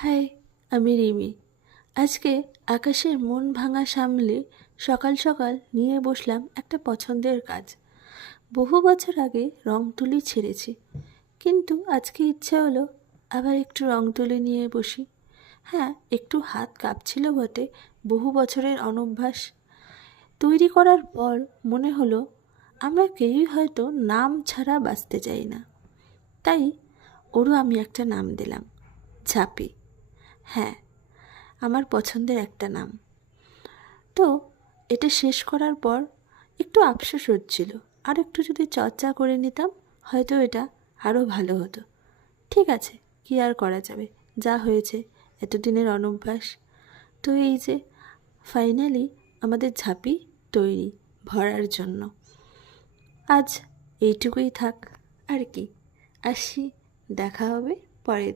High, আমি রিমি। আজকে আকাশের মন ভাঙা সামলে সকাল সকাল নিয়ে বসলাম একটা পছন্দের কাজ। বহু বছর আগে রং তুলি ছেড়েছি, কিন্তু আজকে ইচ্ছে হলো আবার একটু রং তুলি নিয়ে বসি। হ্যাঁ, একটু হাত কাঁপছিল বটে, বহু বছরের অনভ্যাস। তৈরি করার পর মনে হলো আমরা কেউই হয়তো নাম ছাড়া বাঁচতে চাই না। তাই ওরও আমি একটা নাম দিলাম, ঝাঁপি। হ্যাঁ, আমার পছন্দের একটা নাম। তো এটা শেষ করার পর একটু আফসোস হচ্ছিল, আর একটু যদি চর্চা করে নিতাম হয়তো এটা আরও ভালো হতো। ঠিক আছে, কি আর করা যাবে, যা হয়েছে এতদিনের অনভ্যাস। তো এই যে ফাইনালি আমাদের ঝাঁপি তৈরি ভরার জন্য। আজ এইটুকুই থাক, আর কি। আসি, দেখা হবে পরের